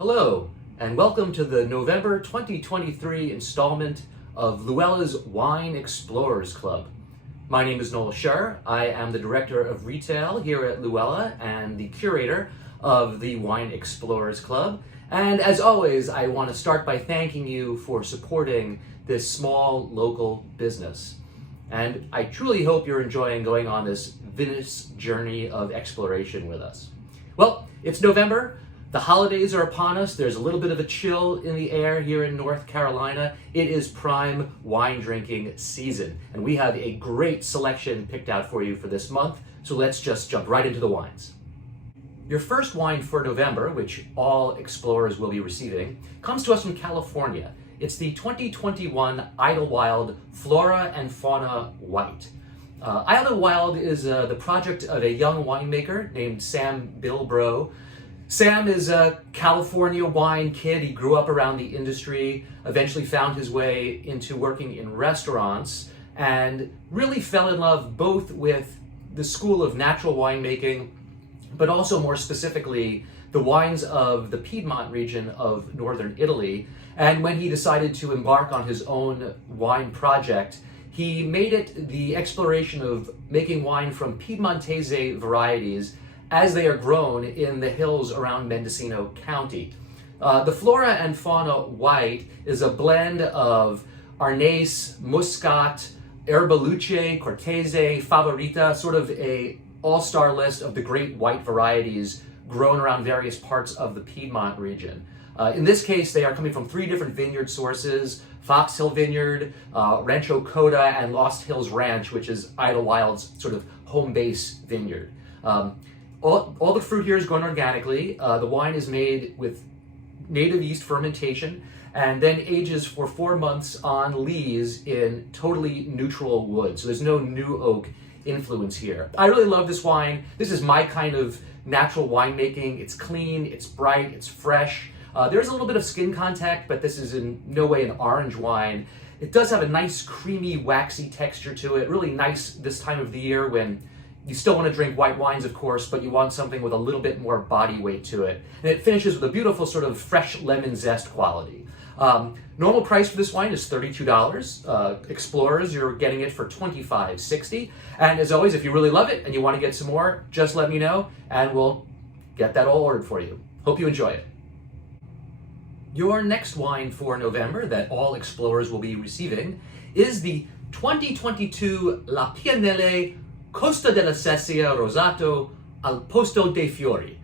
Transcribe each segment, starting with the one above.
Hello, and welcome to the November 2023 installment of LouElla's Wine Explorers Club. My name is Noel Scher. I am the Director of Retail here at LouElla and the curator of the Wine Explorers Club. And as always, I want to start by thanking you for supporting this small local business. And I truly hope you're enjoying going on this vinous journey of exploration with us. Well, it's November. The holidays are upon us. There's a little bit of a chill in the air here in North Carolina. It is prime wine drinking season, and we have a great selection picked out for you for this month. So let's just jump right into the wines. Your first wine for November, which all explorers will be receiving, comes to us from California. It's the 2021 Idlewild Flora and Fauna White. Idlewild is the project of a young winemaker named Sam Bilbrough. Sam is a California wine kid. He grew up around the industry, eventually found his way into working in restaurants, and really fell in love both with the school of natural winemaking, but also more specifically, the wines of the Piedmont region of northern Italy. And when he decided to embark on his own wine project, he made it the exploration of making wine from Piedmontese varieties as they are grown in the hills around Mendocino County. The Flora and Fauna White is a blend of Arnese, Muscat, Herbaluce, Cortese, Favorita, sort of a all-star list of the great white varieties grown around various parts of the Piedmont region. In this case, they are coming from three different vineyard sources: Fox Hill Vineyard, Rancho Coda, and Lost Hills Ranch, which is Idlewild's sort of home base vineyard. All the fruit here is grown organically. The wine is made with native yeast fermentation and then ages for 4 months on lees in totally neutral wood. So there's no new oak influence here. I really love this wine. This is my kind of natural winemaking. It's clean, it's bright, it's fresh. There's a little bit of skin contact, but this is in no way an orange wine. It does have a nice creamy, waxy texture to it. Really nice this time of the year when you still want to drink white wines, of course, but you want something with a little bit more body weight to it. And it finishes with a beautiful sort of fresh lemon zest quality. Normal price for this wine is $32. Explorers, you're getting it for $25.60. And as always, if you really love it and you want to get some more, just let me know and we'll get that all ordered for you. Hope you enjoy it. Your next wine for November that all explorers will be receiving is the 2022 La Pianelle Costa della Sesia Rosato al Posto dei Fiori.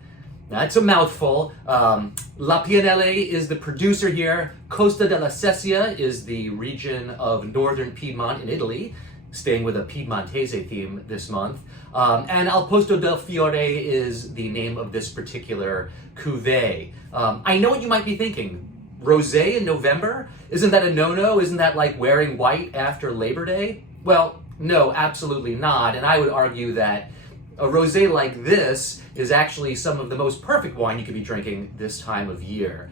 That's a mouthful. La Pianelle is the producer here. Costa della Sesia is the region of northern Piedmont in Italy, staying with a Piedmontese theme this month. And Al Posto del Fiore is the name of this particular cuvee. I know what you might be thinking. Rosé in November? Isn't that a no-no? Isn't that like wearing white after Labor Day? Well, no, absolutely not. And I would argue that a rosé like this is actually some of the most perfect wine you could be drinking this time of year.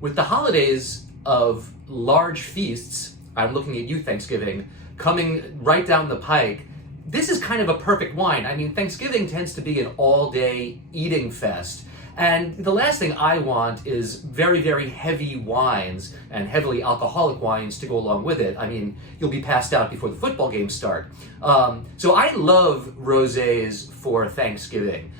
With the holidays of large feasts, I'm looking at you, Thanksgiving, coming right down the pike, this is kind of a perfect wine. I mean, Thanksgiving tends to be an all-day eating fest. And the last thing I want is very, very heavy wines and heavily alcoholic wines to go along with it. I mean, you'll be passed out before the football games start. So I love rosés for Thanksgiving.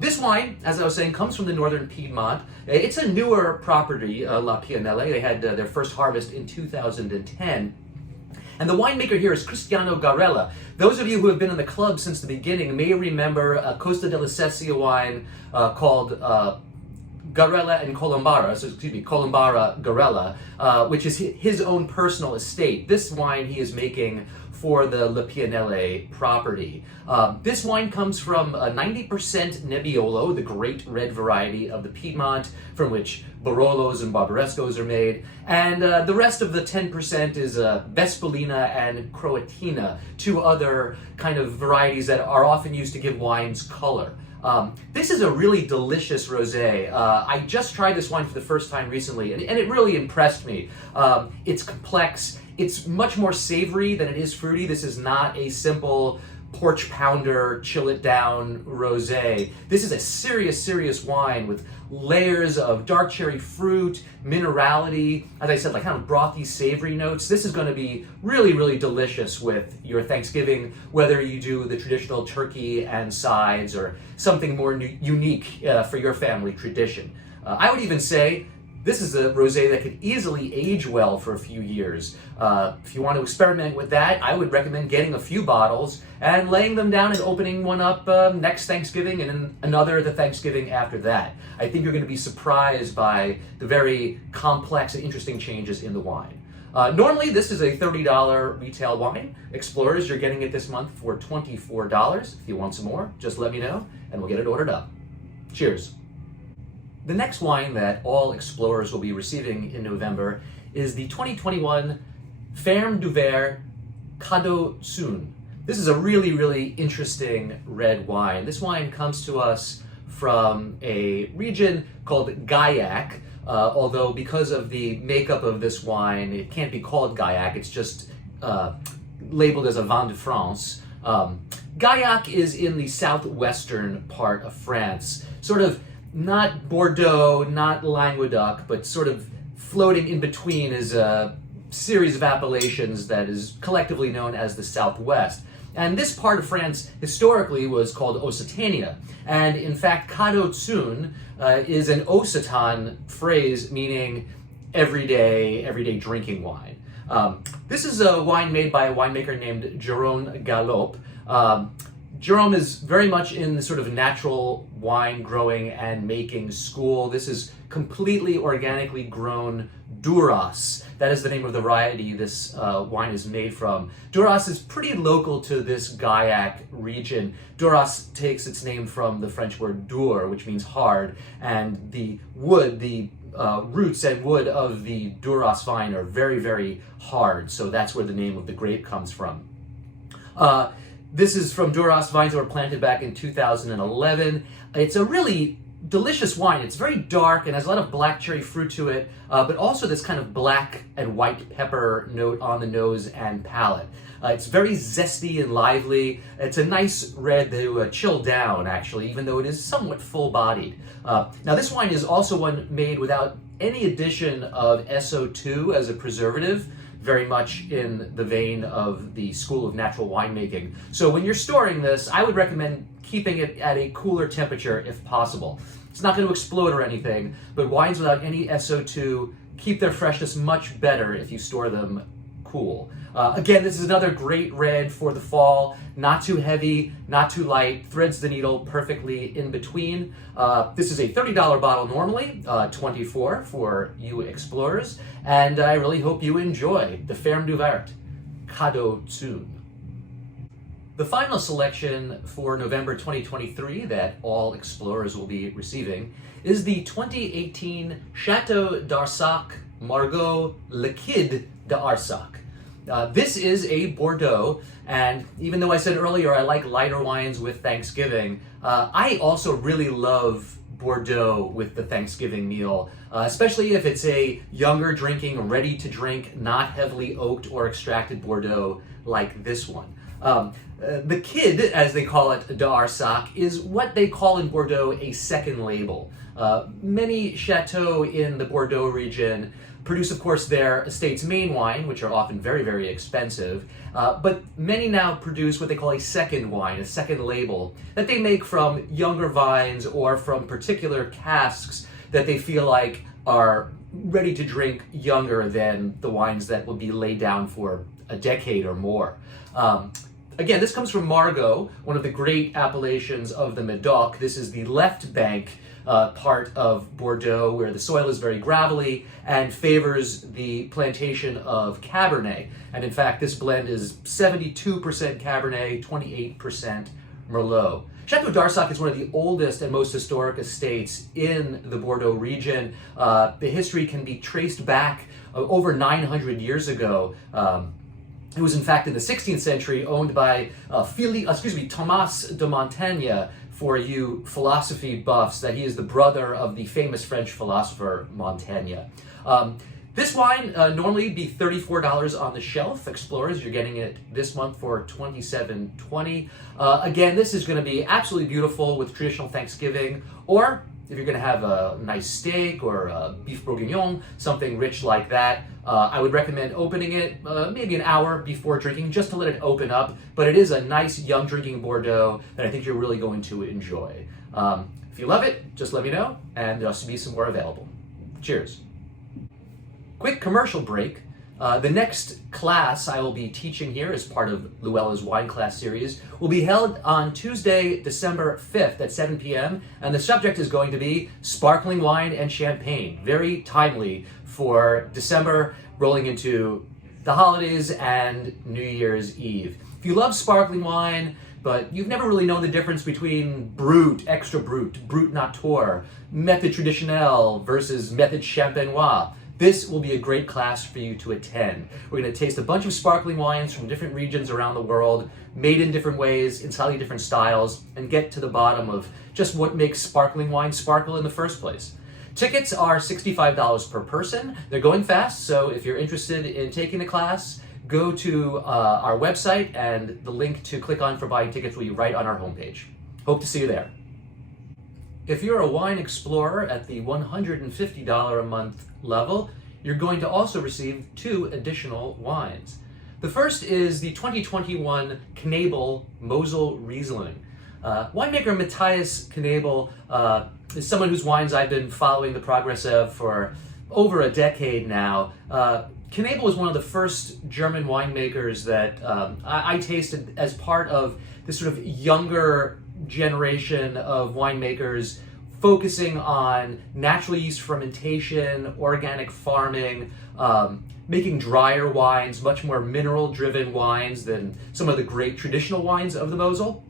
This wine, as I was saying, comes from the northern Piedmont. It's a newer property, La Pianelle. They had their first harvest in 2010. And the winemaker here is Cristiano Garella. Those of you who have been in the club since the beginning may remember a Costa della Sesia wine called Garella and Colombara, Colombara Garella, which is his own personal estate. This wine he is making for the La Pianelle property. This wine comes from 90% Nebbiolo, the great red variety of the Piedmont, from which Barolos and Barbarescos are made, and the rest of the 10% is Vespolina and Croatina, two other kind of varieties that are often used to give wines color. This is a really delicious rosé. I just tried this wine for the first time recently, and it really impressed me. It's complex. It's much more savory than it is fruity. This is not a simple porch pounder, chill it down rosé. This is a serious wine with layers of dark cherry fruit, minerality, as I said, like kind of brothy, savory notes. This is going to be really, really delicious with your Thanksgiving, whether you do the traditional turkey and sides or something more unique for your family tradition. I would even say this is a rosé that could easily age well for a few years. If you want to experiment with that, I would recommend getting a few bottles and laying them down and opening one up next Thanksgiving and then another the Thanksgiving after that. I think you're going to be surprised by the very complex and interesting changes in the wine. Normally, this is a $30 retail wine. Explorers, you're getting it this month for $24. If you want some more, just let me know and we'll get it ordered up. Cheers. The next wine that all explorers will be receiving in November is the 2021 Ferme du Verre Cadeau Sun. This is a really, really interesting red wine. This wine comes to us from a region called Gaillac, although because of the makeup of this wine, it can't be called Gaillac, it's just labeled as a Vin de France. Gaillac is in the southwestern part of France, sort of not Bordeaux, not Languedoc, but sort of floating in between is a series of appellations that is collectively known as the Southwest. And this part of France historically was called Occitania. And in fact, Cadeau Sun is an Occitan phrase meaning everyday drinking wine. This is a wine made by a winemaker named Jérôme Galop. Jérôme is very much in the sort of natural wine growing and making school. This is completely organically grown Duras. That is the name of the variety this wine is made from. Duras is pretty local to this Gaillac region. Duras takes its name from the French word dur, which means hard, and the wood, the roots and wood of the Duras vine are very, very hard, so that's where the name of the grape comes from. This is from Duras vines that were planted back in 2011. It's a really delicious wine. It's very dark and has a lot of black cherry fruit to it, but also this kind of black and white pepper note on the nose and palate. It's very zesty and lively. It's a nice red to chill down, actually, even though it is somewhat full-bodied. Now, this wine is also one made without any addition of SO2 as a preservative, very much in the vein of the school of natural winemaking. So when you're storing this, I would recommend keeping it at a cooler temperature if possible. It's not going to explode or anything, but wines without any SO2 keep their freshness much better if you store them cool. Again, this is another great red for the fall. Not too heavy, not too light, threads the needle perfectly in between. This is a $30 bottle normally, $24 for you explorers, and I really hope you enjoy the Ferme du Verre Cadeau Sun. The final selection for November 2023 that all explorers will be receiving is the 2018 Chateau d'Arsac Margaux Liquide d'Arsac. This is a Bordeaux, and even though I said earlier I like lighter wines with Thanksgiving, I also really love Bordeaux with the Thanksgiving meal, especially if it's a younger drinking, ready to drink, not heavily oaked or extracted Bordeaux like this one. The Kid, as they call it, d'Arsac, is what they call in Bordeaux a second label. Many chateaux in the Bordeaux region produce, of course, their estate's main wine, which are often very, very expensive, but many now produce what they call a second wine, a second label, that they make from younger vines or from particular casks that they feel like are ready to drink younger than the wines that will be laid down for a decade or more. Again, this comes from Margaux, one of the great appellations of the Médoc. This is the left bank part of Bordeaux, where the soil is very gravelly and favors the plantation of Cabernet. And in fact, this blend is 72% Cabernet, 28% Merlot. Chateau d'Arsac is one of the oldest and most historic estates in the Bordeaux region. The history can be traced back over 900 years ago. It was in fact in the 16th century owned by Thomas de Montaigne, for you philosophy buffs, that he is the brother of the famous French philosopher Montaigne. This wine normally be $34 on the shelf. Explorers, you're getting it this month for $27.20. Again, this is going to be absolutely beautiful with traditional Thanksgiving, or if you're going to have a nice steak or a beef bourguignon, something rich like that, I would recommend opening it maybe an hour before drinking, just to let it open up. But it is a nice young drinking Bordeaux that I think you're really going to enjoy. If you love it, just let me know, and there'll be some more available. Cheers. Quick commercial break. The next class I will be teaching here as part of LouElla's wine class series will be held on Tuesday, December 5th at 7 p.m. And the subject is going to be sparkling wine and champagne. Very timely for December, rolling into the holidays and New Year's Eve. If you love sparkling wine, but you've never really known the difference between Brut, Extra Brut, Brut Nature, Method Traditionnel versus Method Champenois, this will be a great class for you to attend. We're going to taste a bunch of sparkling wines from different regions around the world, made in different ways, in slightly different styles, and get to the bottom of just what makes sparkling wine sparkle in the first place. Tickets are $65 per person. They're going fast, so if you're interested in taking the class, go to our website, and the link to click on for buying tickets will be right on our homepage. Hope to see you there. If you're a wine explorer at the $150 a month level, you're going to also receive 2 additional wines. The first is the 2021 Knebel Mosel Riesling. Winemaker Matthias Knebel is someone whose wines I've been following the progress of for over a decade now. Knebel was one of the first German winemakers that I tasted as part of this sort of younger generation of winemakers focusing on natural yeast fermentation, organic farming, making drier wines, much more mineral-driven wines than some of the great traditional wines of the Mosel.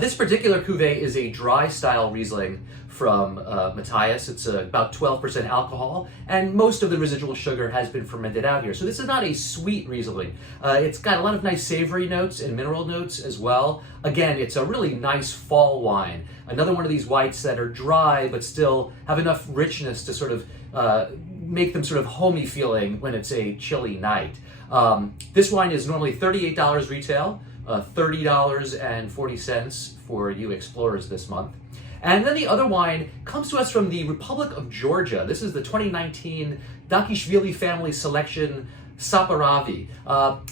This particular cuvee is a dry style Riesling from Matthias. It's about 12% alcohol, and most of the residual sugar has been fermented out here. So this is not a sweet Riesling. It's got a lot of nice savory notes and mineral notes as well. Again, it's a really nice fall wine. Another one of these whites that are dry but still have enough richness to sort of make them sort of homey feeling when it's a chilly night. This wine is normally $38 retail. $30.40 for you explorers this month. And then the other wine comes to us from the Republic of Georgia. This is the 2019 Dakishvili Family Selection Saparavi.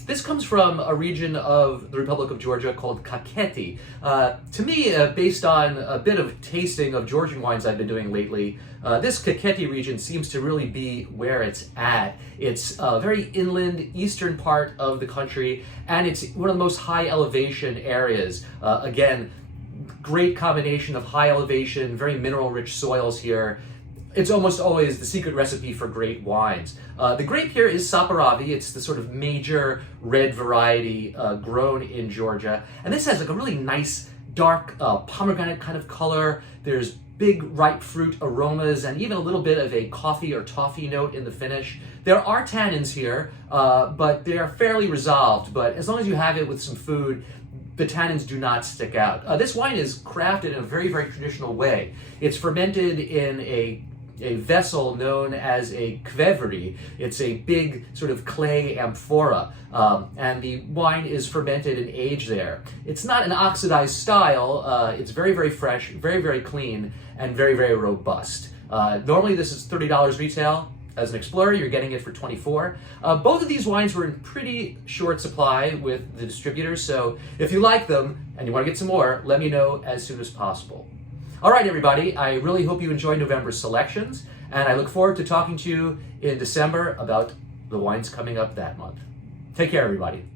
This comes from a region of the Republic of Georgia called Kakheti. To me, based on a bit of tasting of Georgian wines I've been doing lately, this Kakheti region seems to really be where it's at. It's a very inland eastern part of the country, and it's one of the most high elevation areas. Again, great combination of high elevation, very mineral rich soils here. It's almost always the secret recipe for great wines. The grape here is Saparavi. It's the sort of major red variety grown in Georgia. And this has like a really nice dark pomegranate kind of color. There's big ripe fruit aromas and even a little bit of a coffee or toffee note in the finish. There are tannins here, but they are fairly resolved. But as long as you have it with some food, the tannins do not stick out. This wine is crafted in a very, very traditional way. It's fermented in a vessel known as a kvevery. It's a big sort of clay amphora, and the wine is fermented and aged there. It's not an oxidized style. It's very, very fresh, very, very clean, and very, very robust. Normally this is $30 retail. As an explorer, you're getting it for $24. Both of these wines were in pretty short supply with the distributors, so if you like them and you want to get some more, let me know as soon as possible. All right, everybody, I really hope you enjoyed November's selections, and I look forward to talking to you in December about the wines coming up that month. Take care, everybody.